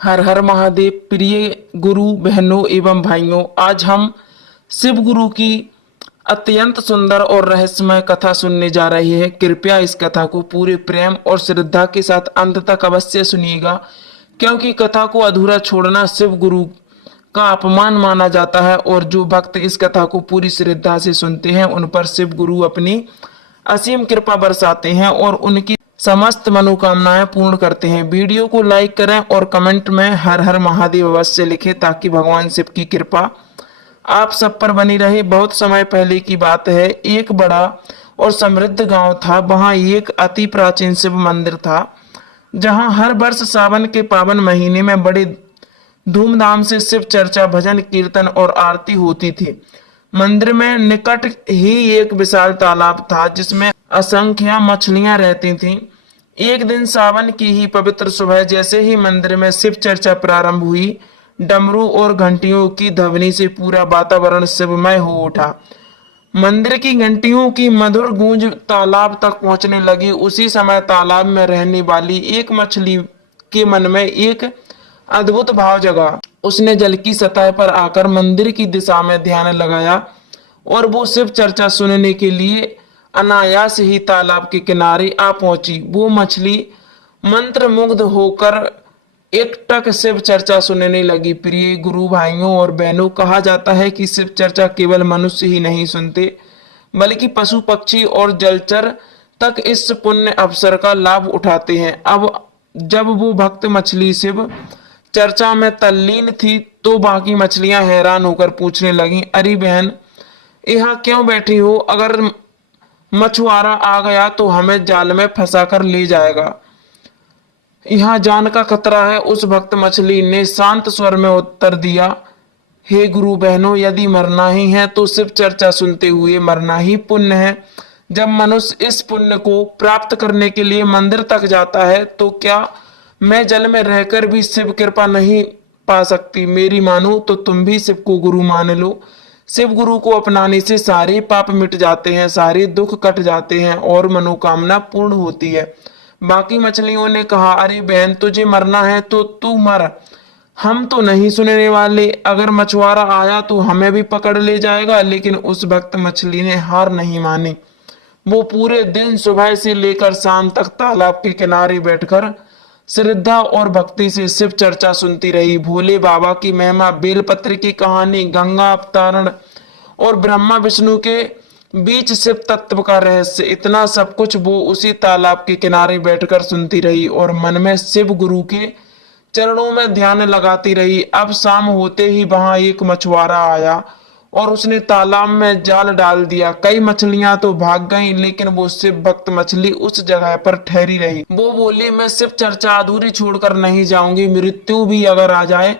हर हर महादेव। प्रिय गुरु बहनों एवं भाइयों, आज हम शिव गुरु की अत्यंत सुंदर और रहस्यमय कथा सुनने जा रहे हैं। कृपया इस कथा को पूरे प्रेम और श्रद्धा के साथ अंत तक अवश्य सुनिएगा, क्योंकि कथा को अधूरा छोड़ना शिव गुरु का अपमान माना जाता है। और जो भक्त इस कथा को पूरी श्रद्धा से सुनते हैं उन पर शिव गुरु अपनी असीम कृपा बरसाते हैं और उनकी समस्त मनोकामनाएं पूर्ण करते हैं। वीडियो को लाइक करें और कमेंट में हर हर महादेव अवश्य लिखें, ताकि भगवान शिव की कृपा आप सब पर बनी रहे। बहुत समय पहले की बात है, एक बड़ा और समृद्ध गांव था। वहां एक अति प्राचीन शिव मंदिर था, जहां हर वर्ष सावन के पावन महीने में बड़े धूमधाम से शिव चर्चा, भजन, कीर्तन और आरती होती थी। मंदिर में निकट ही एक विशाल तालाब था, जिसमें असंख्य मछलियां रहती थीं। एक दिन सावन की ही पवित्र सुबह जैसे ही मंदिर में शिव चर्चा प्रारंभ हुई, डमरू और घंटियों की ध्वनि से पूरा वातावरण शिवमय हो उठा। मंदिर की घंटियों की मधुर गूंज तालाब तक पहुंचने लगी। उसी समय तालाब में रहने वाली एक मछली के मन में एक अद्भुत भाव जगा। उसने जल की सतह पर आकर मंदिर की दिशा में ध्यान लगाया और वो शिव चर्चा सुनने के लिए अनायास ही तालाब के किनारे आ पहुंची। वो मछली मंत्र मुग्ध होकर एकटक शिव चर्चा सुनने लगी। प्रिय गुरु भाइयों और बहनों, कहा जाता है कि शिव चर्चा केवल मनुष्य ही नहीं सुनते, बल्कि पशु, पक्षी और जलचर तक इस पुण्य अवसर का लाभ उठाते हैं। अब जब वो भक्त मछली शिव चर्चा में तल्लीन थी, तो बाकी मछलियां हैरान होकर पूछने लगीं, अरे बहन, यहाँ क्यों बैठी हो? अगर मछुआरा आ गया तो हमें जाल में फंसा कर ले जाएगा, यहाँ जान का खतरा है। उस भक्त मछली ने शांत स्वर में उत्तर दिया, हे गुरु बहनों, यदि मरना ही है तो शिव चर्चा सुनते हुए मरना ही पुण्य है। जब मनुष्य इस पुण्य को प्राप्त करने के लिए मंदिर तक जाता है, तो क्या मैं जल में रहकर भी शिव कृपा नहीं पा सकती? मेरी मानो तो तुम भी शिव को गुरु मान लो। शिव गुरु को अपनाने से सारे पाप मिट जाते हैं, सारे दुख कट जाते हैं और मनोकामना पूर्ण होती है। बाकी मछलियों ने कहा, अरे बहन, तुझे मरना है तो तू मर, हम तो नहीं सुनने वाले। अगर मछुआरा आया तो हमें भी पकड़ ले जाएगा। लेकिन उस भक्त मछली ने हार नहीं मानी। वो पूरे दिन सुबह से लेकर शाम तक तालाब के किनारे बैठकर श्रद्धा और भक्ति से शिव चर्चा सुनती रही। भोले बाबा की महिमा, बेलपत्र की कहानी, गंगा अवतरण और ब्रह्मा विष्णु के बीच शिव तत्व का रहस्य, इतना सब कुछ वो उसी तालाब के किनारे बैठकर सुनती रही और मन में शिव गुरु के चरणों में ध्यान लगाती रही। अब शाम होते ही वहां एक मछुआरा आया और उसने तालाब में जाल डाल दिया। कई मछलियां तो भाग गईं, लेकिन वो शिव भक्त मछली उस जगह पर ठहरी रही। वो बोली, मैं शिव चर्चा अधूरी छोड़कर नहीं जाऊंगी। मृत्यु भी अगर आ जाए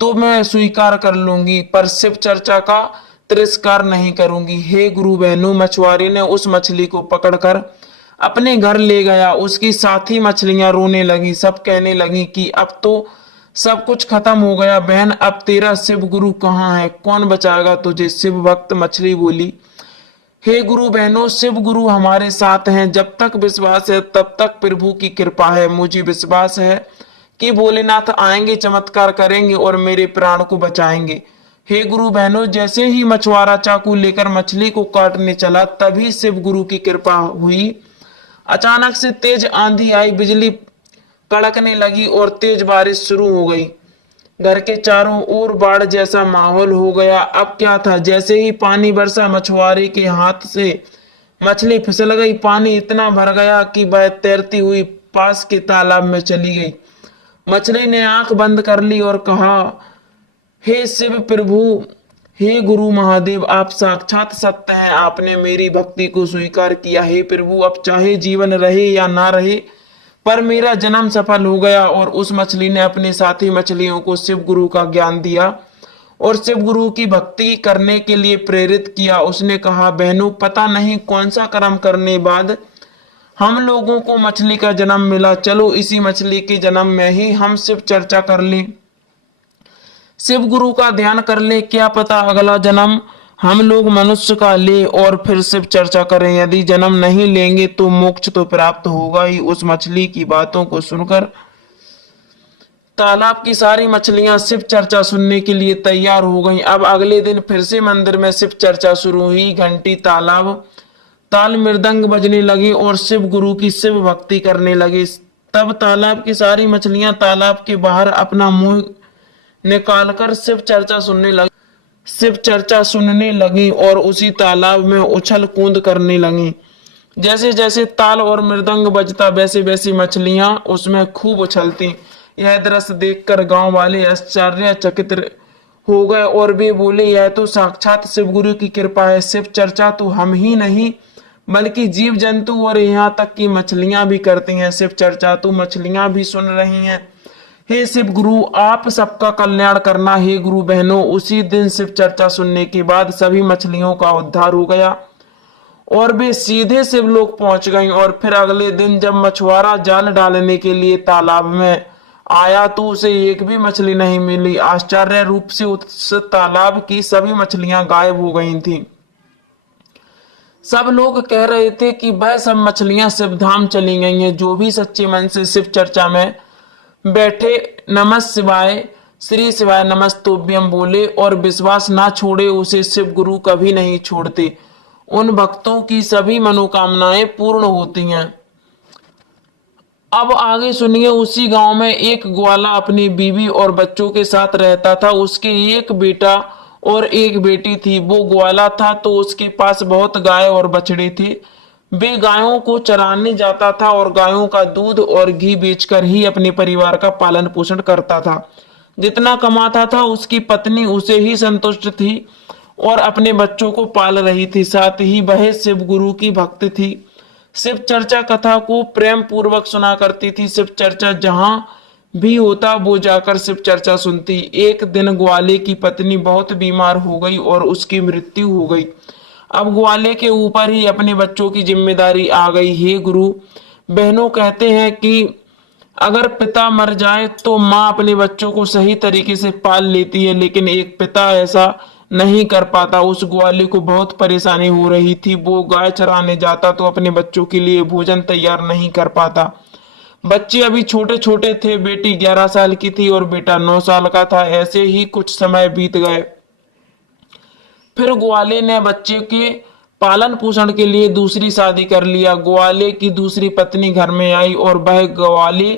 तो मैं स्वीकार कर लूंगी, पर शिव चर्चा का तिरस्कार नहीं करूंगी। हे गुरु बहनों, मछुआरे ने उस मछली को पकड़कर अपने घर ले गया। उसकी साथी मछलियां रोने लगी, सब कहने लगी कि अब तो सब कुछ खत्म हो गया। बहन, अब तेरा शिव गुरु कहाँ है? कौन बचाएगा तुझे? शिव भक्त मछली बोली, हे गुरु बहनों, शिव गुरु हमारे साथ हैं। जब तक विश्वास है तब तक प्रभु की कृपा है। मुझे विश्वास है कि भोलेनाथ आएंगे, चमत्कार करेंगे और मेरे प्राण को बचाएंगे। हे गुरु बहनों, जैसे ही मछुआरा चाकू लेकर मछली को काटने चला, तभी शिव गुरु की कृपा हुई। अचानक से तेज आंधी आई, बिजली कड़कने लगी और तेज बारिश शुरू हो गई। घर के चारों ओर बाढ़ जैसा माहौल हो गया। अब क्या था? जैसे ही पानी बरसा, मछुआरे के हाथ से मछली फिसल गई। पानी इतना भर गया कि वह तैरती हुई पास के तालाब में चली गई। मछली ने आंख बंद कर ली और कहा, हे शिव प्रभु, हे गुरु महादेव, आप साक्षात सत्य हैं। आपने मेरी भक्ति को स्वीकार किया। हे प्रभु, अब चाहे जीवन रहे या ना रहे, पर मेरा जन्म सफल हो गया। और उस मछली ने अपने साथी मछलियों को शिव गुरु का ज्ञान दिया और शिव गुरु की भक्ति करने के लिए प्रेरित किया। उसने कहा, बहनों, पता नहीं कौन सा कर्म करने बाद हम लोगों को मछली का जन्म मिला। चलो इसी मछली के जन्म में ही हम शिव चर्चा कर लें, शिव गुरु का ध्यान कर ले। क्या पता अगला जन्म हम लोग मनुष्य का ले और फिर शिव चर्चा करें। यदि जन्म नहीं लेंगे तो मोक्ष तो प्राप्त होगा ही। उस मछली की बातों को सुनकर तालाब की सारी मछलियां शिव चर्चा सुनने के लिए तैयार हो गईं। अब अगले दिन फिर से मंदिर में शिव चर्चा शुरू हुई। घंटी ताल मृदंग बजने लगे और शिव गुरु की शिव भक्ति करने लगे। तब तालाब की सारी मछलियां तालाब के बाहर अपना मुंह निकालकर शिव चर्चा सुनने लगी और उसी तालाब में उछल कूद करने लगी। जैसे जैसे ताल और मृदंग बजता वैसे वैसे मछलियां उसमें खूब उछलती। यह दृश्य देखकर गांव वाले आश्चर्यचकित हो गए और वे बोले, यह तो साक्षात शिव गुरु की कृपा है। शिव चर्चा तो हम ही नहीं बल्कि जीव जंतु और यहाँ तक कि मछलियां भी करती हैं। शिव चर्चा तो मछलियां भी सुन रही हैं। हे शिव गुरु, आप सबका कल्याण करना। हे गुरु बहनों, उसी दिन शिव चर्चा सुनने के बाद सभी मछलियों का उद्धार हो गया और वे सीधे शिवलोक पहुंच गईं। और फिर अगले दिन जब मछुआरा जाल डालने के लिए तालाब में आया तो उसे एक भी मछली नहीं मिली। आश्चर्य रूप से उस तालाब की सभी मछलियां गायब हो गई थीं। सब लोग कह रहे थे कि वह सब मछलियां शिवधाम चली गई हैं। जो भी सच्चे मन से शिव चर्चा में बैठे नमः शिवाय, श्री शिवाय नमस्तुभ्यम बोले और विश्वास ना छोड़े, उसे शिव गुरु कभी नहीं छोड़ते। उन भक्तों की सभी मनोकामनाएं पूर्ण होती हैं। अब आगे सुनिए। उसी गांव में एक ग्वाला अपनी बीवी और बच्चों के साथ रहता था। उसके एक बेटा और एक बेटी थी। वो ग्वाला था तो उसके पास बहुत गाय और बछड़े थे। वे गायों को चराने जाता था और गायों का दूध और घी बेचकर ही अपने परिवार का पालन पोषण करता था। जितना कमाता था उसकी पत्नी उसे ही संतुष्ट थी और अपने बच्चों को पाल रही थी। साथ ही वह शिव गुरु की भक्त थी। शिव चर्चा कथा को प्रेम पूर्वक सुना करती थी। शिव चर्चा जहां भी होता वो जाकर शिव चर्चा सुनती। एक दिन ग्वाले की पत्नी बहुत बीमार हो गई और उसकी मृत्यु हो गई। अब ग्वाले के ऊपर ही अपने बच्चों की जिम्मेदारी आ गई। हे गुरु बहनों, कहते हैं कि अगर पिता मर जाए तो माँ अपने बच्चों को सही तरीके से पाल लेती है, लेकिन एक पिता ऐसा नहीं कर पाता। उस ग्वाले को बहुत परेशानी हो रही थी। वो गाय चराने जाता तो अपने बच्चों के लिए भोजन तैयार नहीं कर पाता। बच्चे अभी छोटे छोटे थे। बेटी 11 साल की थी और बेटा 9 साल का था। ऐसे ही कुछ समय बीत गए। फिर ग्वाले ने बच्चे के पालन पोषण के लिए दूसरी शादी कर लिया। ग्वाले की दूसरी पत्नी घर में आई और वह ग्वाले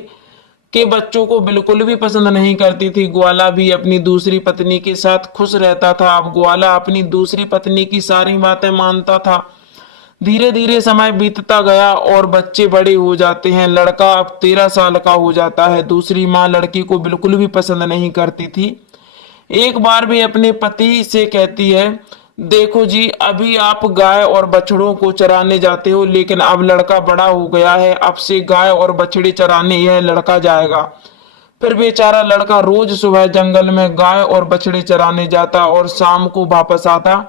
के बच्चों को बिल्कुल भी पसंद नहीं करती थी। ग्वाला भी अपनी दूसरी पत्नी के साथ खुश रहता था। अब ग्वाला अपनी दूसरी पत्नी की सारी बातें मानता था। धीरे धीरे समय बीतता गया और बच्चे बड़े हो जाते हैं। लड़का अब 13 साल का हो जाता है। दूसरी माँ लड़की को बिल्कुल भी पसंद नहीं करती थी। एक बार भी अपने पति से कहती है, देखो जी, अभी आप गाय और बछड़ों को चराने जाते हो, लेकिन अब लड़का बड़ा हो गया है। अब से गाय और बछड़े चराने यह लड़का जाएगा। फिर बेचारा लड़का रोज सुबह जंगल में गाय और बछड़े चराने जाता और शाम को वापस आता।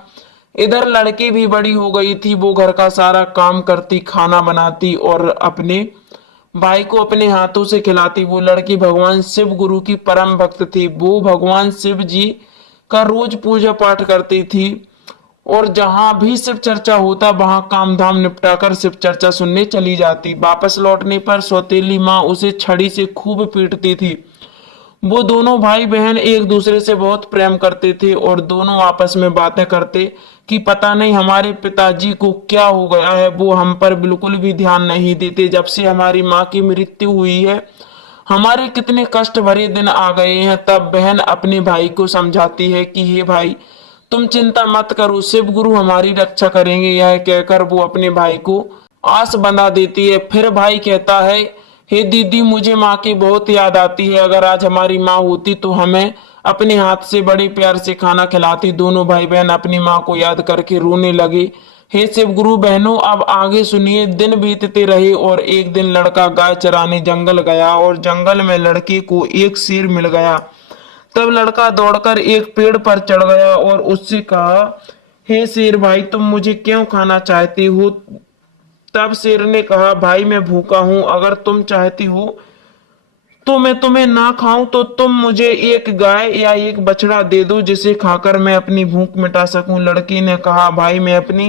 इधर लड़की भी बड़ी हो गई थी। वो घर का सारा काम करती, खाना बनाती और अपने भाई को अपने हाथों से खिलाती। वो लड़की भगवान शिव गुरु की परम भक्त थी। वो भगवान शिव जी का रोज पूजा पाठ करती थी और जहां भी शिव चर्चा होता वहां काम धाम निपटाकर शिव चर्चा सुनने चली जाती। वापस लौटने पर सौतेली माँ उसे छड़ी से खूब पीटती थी। वो दोनों भाई बहन एक दूसरे से बहुत प्रेम करते थे और दोनों आपस में बातें करते कि पता नहीं हमारे पिताजी को क्या हो गया है। वो हम पर बिल्कुल भी ध्यान नहीं देते। जब से हमारी माँ की मृत्यु हुई है हमारे कितने कष्ट भरे दिन आ गए हैं। तब बहन अपने भाई को समझाती है कि हे भाई, तुम चिंता मत करो, शिव गुरु हमारी रक्षा करेंगे। यह कहकर वो अपने भाई को आस बंधा देती है। फिर भाई कहता है, हे दीदी, मुझे माँ की बहुत याद आती है। अगर आज हमारी माँ होती तो हमें अपने हाथ से बड़े प्यार से खाना खिलाती। दोनों भाई बहन अपनी माँ को याद करके रोने लगे। हे शिव गुरु बहनों, अब आगे सुनिए। दिन बीतते रहे और एक दिन लड़का गाय चराने जंगल गया और जंगल में लड़के को एक शेर मिल गया। तब लड़का दौड़कर एक पेड़ पर चढ़ गया और उससे कहा, हे शेर भाई, तुम मुझे क्यों खाना चाहते हो? तब शेर ने कहा, भाई मैं भूखा हूं, अगर तुम चाहती हो तो मैं तुम्हें ना खाऊं तो तुम मुझे एक गाय या एक बछड़ा दे दो जिसे खाकर मैं अपनी भूख मिटा सकूं। लड़की ने कहा, भाई मैं अपनी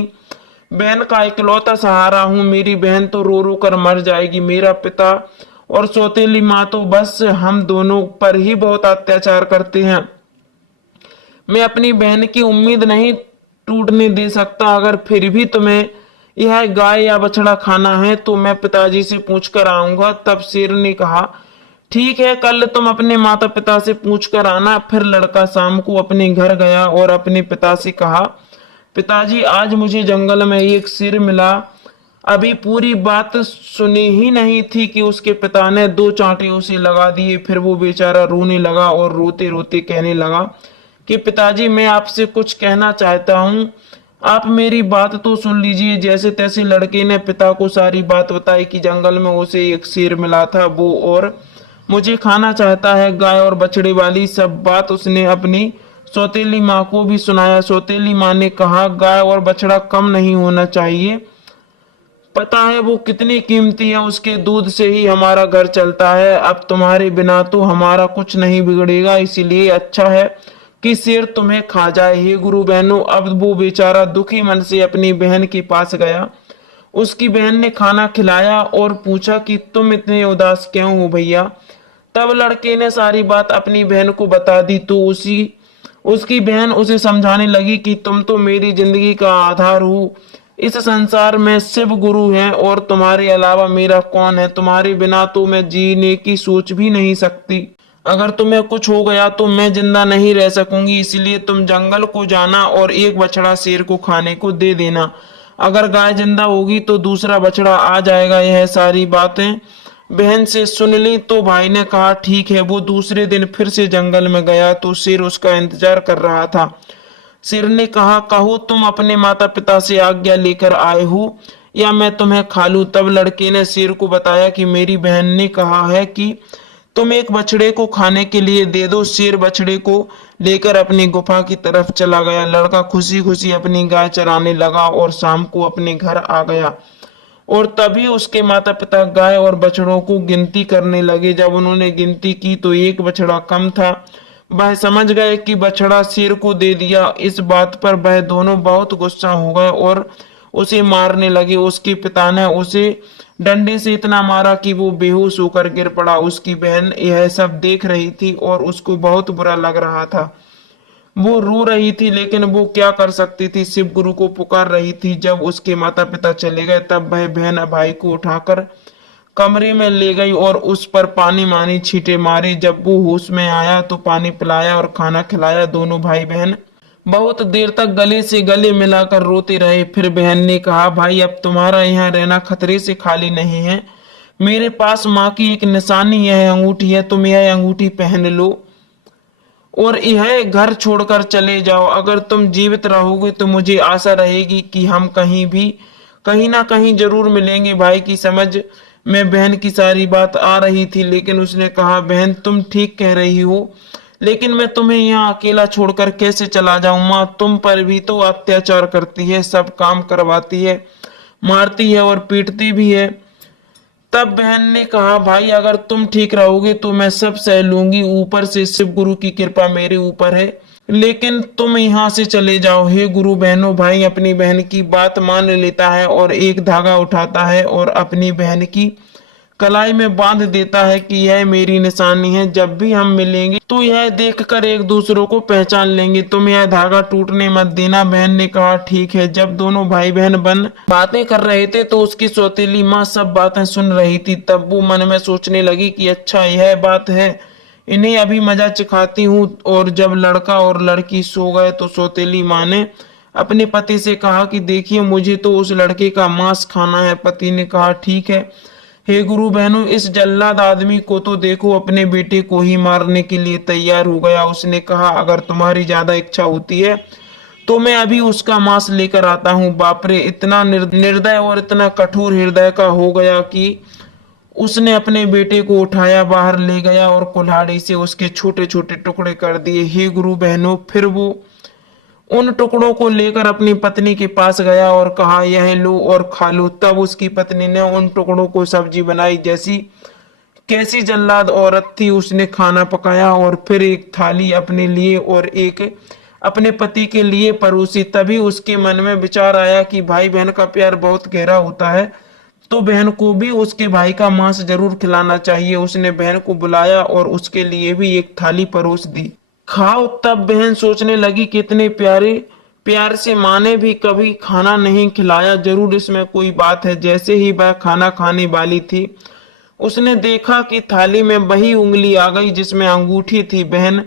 बहन का इकलौता सहारा हूं। मेरी बहन तो रो रो कर मर जाएगी। मेरा पिता और सौतेली माँ तो बस हम दोनों पर ही बहुत अत्याचार करते हैं। मैं अपनी बहन की उम्मीद नहीं टूटने दे सकता। अगर फिर भी तुम्हें यह गाय या बछड़ा खाना है तो मैं पिताजी से पूछ कर आऊंगा। तब शेर ने कहा, ठीक है, कल तुम अपने माता पिता से पूछ कर आना। फिर लड़का शाम को अपने घर गया और अपने पिता से कहा, पिताजी, आज मुझे जंगल में एक शेर मिला। अभी पूरी बात सुनी ही नहीं थी कि उसके पिता ने 2 चांटे उसे लगा दिए। फिर वो बेचारा रोने लगा और रोते रोते कहने लगा कि पिताजी, मैं आपसे कुछ कहना चाहता हूँ, आप मेरी बात तो सुन लीजिए। जैसे तैसे लड़के ने पिता को सारी बात बताई कि जंगल में उसे एक शेर मिला था वो, और मुझे खाना चाहता है, गाय और बछड़े वाली सब बात उसने अपनी सौतेली माँ को भी सुनाया। सौतेली माँ ने कहा, गाय और बछड़ा कम नहीं होना चाहिए, पता है वो कितनी कीमती है, उसके दूध से ही हमारा घर चलता है। अब तुम्हारे बिना तो हमारा कुछ नहीं बिगड़ेगा, इसीलिए अच्छा है कि शेर तुम्हें खा जाए। हे गुरु बहनों, अब वो बेचारा दुखी मन से अपनी बहन के पास गया। उसकी बहन ने खाना खिलाया और पूछा कि तुम इतने उदास क्यों हो भैया। तब लड़के ने सारी बात अपनी बहन को बता दी। तो उसकी बहन उसे समझाने लगी कि तुम तो मेरी जिंदगी का आधार हो। इस संसार में शिव गुरु हैं और तुम्हारे अलावा मेरा कौन है। तुम्हारे बिना तो मैं जीने की सोच भी नहीं सकती। अगर तुम्हें कुछ हो गया तो मैं जिंदा नहीं रह सकूंगी, इसलिए तुम जंगल को जाना और एक बछड़ा शेर को खाने को दे देना। अगर गाय जिंदा होगी तो दूसरा बछड़ा आ जाएगा। यह सारी बातें बहन से सुन ली तो भाई ने कहा, ठीक है। वो दूसरे दिन फिर से जंगल में गया तो शेर उसका इंतजार कर रहा था। शेर ने कहा, कहो तुम अपने माता पिता से आज्ञा लेकर आए हो या मैं तुम्हें खा लूं। तब लड़के ने शेर को बताया कि मेरी बहन ने कहा है कि तुम एक बछड़े को खाने के लिए दे दो। शेर बछड़े को लेकर अपनी गुफा की तरफ चला गया। लड़का खुशी खुशी अपनी गाय चराने लगा और शाम को अपने घर आ गया। और तभी उसके माता पिता गाय और बछड़ों को गिनती करने लगे। जब उन्होंने गिनती की तो एक बछड़ा कम था। वह समझ गए कि बछड़ा शेर को दे दिया। इस बात पर वह दोनों बहुत गुस्सा हो गए और उसे मारने लगे। उसके पिता ने उसे डंडे से इतना मारा कि वो बेहोश होकर गिर पड़ा। उसकी बहन यह सब देख रही थी और उसको बहुत बुरा लग रहा था। वो रो रही थी, लेकिन वो क्या कर सकती थी। शिव गुरु को पुकार रही थी। जब उसके माता पिता चले गए तब वह बहन भाई को उठाकर कमरे में ले गई और उस पर पानी मानी छींटे मारे। जब वो होश में आया तो पानी पिलाया और खाना खिलाया। दोनों भाई बहन बहुत देर तक गले से गले मिलाकर रोते रहे। फिर बहन ने कहा, भाई, अब तुम्हारा यहाँ रहना खतरे से खाली नहीं है। मेरे पास माँ की एक निशानी, यह अंगूठी है, तुम यह अंगूठी पहन लो और यह घर छोड़कर चले जाओ। अगर तुम जीवित रहोगे तो मुझे आशा रहेगी कि हम कहीं ना कहीं जरूर मिलेंगे। भाई की समझ में बहन की सारी बात आ रही थी, लेकिन उसने कहा, बहन, तुम ठीक कह रही हो, लेकिन मैं तुम्हें यहाँ अकेला छोड़कर कैसे चला जाऊं। माँ तुम पर भी तो अत्याचार करती है, सब काम करवाती है, मारती है और पीटती भी है। तब बहन ने कहा, भाई, अगर तुम ठीक रहोगे तो मैं सब सह लूंगी। ऊपर से शिव गुरु की कृपा मेरे ऊपर है, लेकिन तुम यहाँ से चले जाओ। हे गुरु बहनों, भाई अपनी बहन की बात मान लेता है और एक धागा उठाता है और अपनी बहन की कलाई में बांध देता है कि यह मेरी निशानी है। जब भी हम मिलेंगे तो यह देखकर एक दूसरों को पहचान लेंगे। तुम यह धागा टूटने मत देना। बहन ने कहा, ठीक है। जब दोनों भाई बहन बातें कर रहे थे तो उसकी सौतेली माँ सब बातें सुन रही थी। तब वो मन में सोचने लगी कि अच्छा यह बात है, इन्हें अभी मजा चखाती हूँ। और जब लड़का और लड़की सो गए तो सौतेली माँ ने अपने पति से कहा कि देखिए, मुझे तो उस लड़के का मांस खाना है। पति ने कहा, ठीक है। हे गुरु बहनों, इस जल्लाद आदमी को तो देखो, अपने बेटे को ही मारने के लिए तैयार हो गया। उसने कहा, अगर तुम्हारी ज्यादा इच्छा होती है तो मैं अभी उसका मांस लेकर आता हूँ। बाप रे, इतना निर्दय और इतना कठोर हृदय का हो गया कि उसने अपने बेटे को उठाया, बाहर ले गया और कुल्हाड़ी से उसके छोटे छोटे टुकड़े कर दिए। हे गुरु बहनों, फिर वो उन टुकड़ों को लेकर अपनी पत्नी के पास गया और कहा, यह लो और खा लो। तब उसकी पत्नी ने उन टुकड़ों को सब्जी बनाई। जैसी कैसी जल्लाद औरत थी, उसने खाना पकाया और फिर एक थाली अपने लिए और एक अपने पति के लिए परोसी। तभी उसके मन में विचार आया कि भाई बहन का प्यार बहुत गहरा होता है, तो बहन को भी उसके भाई का मांस जरूर खिलाना चाहिए। उसने बहन को बुलाया और उसके लिए भी एक थाली परोस दी। खाओ। तब बहन सोचने लगी कितने प्यारे प्यार से माँ ने भी कभी खाना नहीं खिलाया, जरूर इसमें कोई बात है। जैसे ही वह खाना खाने वाली थी, उसने देखा कि थाली में वही उंगली आ गई जिसमें अंगूठी थी। बहन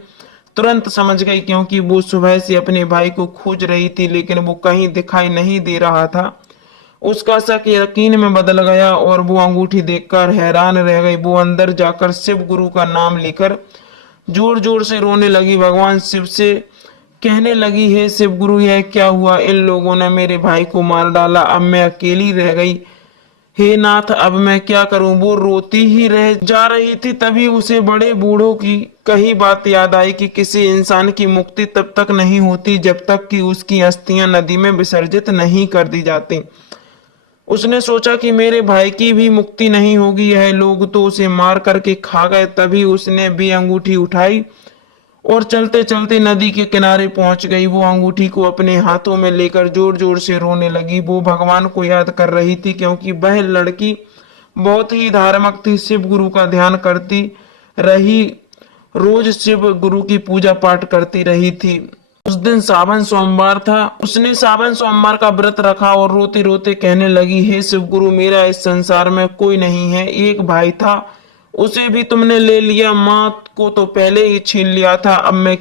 तुरंत समझ गई, क्योंकि वो सुबह से अपने भाई को खोज रही थी लेकिन वो कहीं दिखाई नहीं दे रहा था। उसका शक यकीन में बदल गया और वो अंगूठी देखकर हैरान रह गई। वो अंदर जाकर शिव गुरु का नाम लेकर जोर जोर से रोने लगी। भगवान शिव से कहने लगी, हे शिव गुरु, यह क्या हुआ? इन लोगों ने मेरे भाई को मार डाला, अब मैं अकेली रह गई। हे नाथ, अब मैं क्या करूं? वो रोती ही रह जा रही थी। तभी उसे बड़े बूढ़ों की कही बात याद आई कि किसी इंसान की मुक्ति तब तक नहीं होती जब तक कि उसकी अस्थियां नदी में विसर्जित नहीं कर दी जाती। उसने सोचा कि मेरे भाई की भी मुक्ति नहीं होगी, यह लोग तो उसे मार करके खा गए। तभी उसने भी अंगूठी उठाई और चलते चलते नदी के किनारे पहुंच गई। वो अंगूठी को अपने हाथों में लेकर जोर जोर से रोने लगी। वो भगवान को याद कर रही थी, क्योंकि वह लड़की बहुत ही धार्मिक थी, शिव गुरु का ध्यान करती रही, रोज शिव गुरु की पूजा पाठ करती रही थी। उस दिन सावन सोमवार था। उसने सावन सोमवार का व्रत रखा और रोते रोते कहने लगी, हे शिव गुरु, मेरा इस संसार में कोई नहीं है। एक भाई था, उसे भी तुमने ले लिया, माँ को तो पहले ही छीन लिया था। अब मैं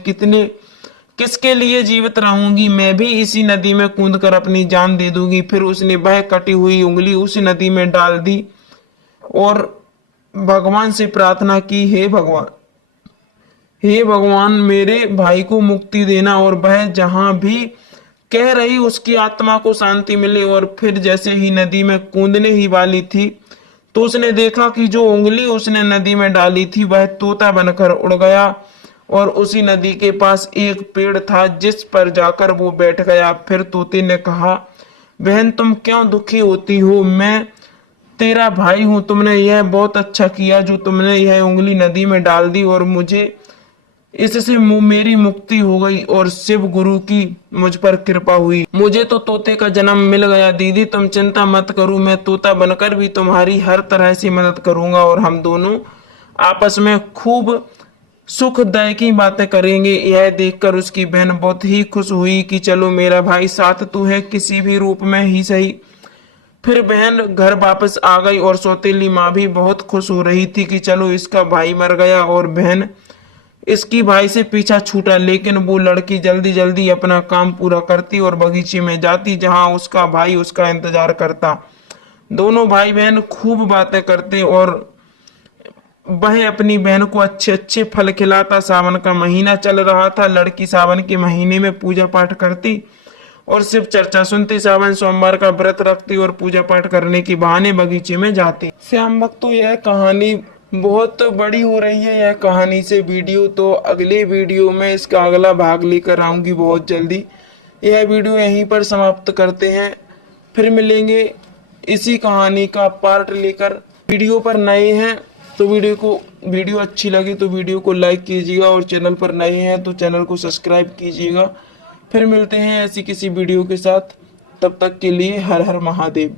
किसके लिए जीवित रहूंगी? मैं भी इसी नदी में कूदकर अपनी जान दे दूंगी। फिर उसने वह कटी हुई उंगली उसी नदी में डाल दी और भगवान से प्रार्थना की, हे भगवान, मेरे भाई को मुक्ति देना और वह जहां भी कह रही उसकी आत्मा को शांति मिले। और फिर जैसे ही नदी में कूदने ही वाली थी, तो उसने देखा कि जो उंगली उसने नदी में डाली थी वह तोता बनकर उड़ गया और उसी नदी के पास एक पेड़ था जिस पर जाकर वो बैठ गया। फिर तोते ने कहा, बहन, तुम क्यों दुखी होती हो? मैं तेरा भाई हूं। तुमने यह बहुत अच्छा किया जो तुमने यह उंगली नदी में डाल दी और मुझे इससे मेरी मुक्ति हो गई और शिव गुरु की मुझ पर कृपा हुई। मुझे तो तोते का जन्म मिल गया। दीदी, तुम चिंता मत करो, मैं तोता बनकर भी तुम्हारी हर तरह से मदद करूंगा और हम दोनों आपस में खूब सुखदायकी बातें करेंगे। यह देखकर उसकी बहन बहुत ही खुश हुई कि चलो, मेरा भाई साथ तो है, किसी भी रूप में ही सही। फिर बहन घर वापस आ गई और सौतेली माँ भी बहुत खुश हो रही थी कि चलो, इसका भाई मर गया और बहन इसकी भाई से पीछा छूटा। लेकिन वो लड़की जल्दी जल्दी अपना काम पूरा करती और बगीचे में जाती जहां उसका भाई उसका इंतजार करता। दोनों भाई बहन खूब बातें करते और वह अपनी बहन को अच्छे अच्छे फल खिलाता। सावन का महीना चल रहा था। लड़की सावन के महीने में पूजा पाठ करती और शिव चर्चा सुनती। सावन सोमवार का व्रत रखती और पूजा पाठ करने के बहाने बगीचे में जाती। श्याम भक्तों, यह कहानी बहुत बड़ी हो रही है। यह कहानी से वीडियो तो अगले वीडियो में इसका अगला भाग लेकर आऊंगी बहुत जल्दी। यह वीडियो यहीं पर समाप्त करते हैं, फिर मिलेंगे इसी कहानी का पार्ट लेकर। वीडियो पर नए हैं तो वीडियो अच्छी लगी तो वीडियो को लाइक कीजिएगा और चैनल पर नए हैं तो चैनल को सब्सक्राइब कीजिएगा। फिर मिलते हैं ऐसी किसी वीडियो के साथ। तब तक के लिए हर हर महादेव।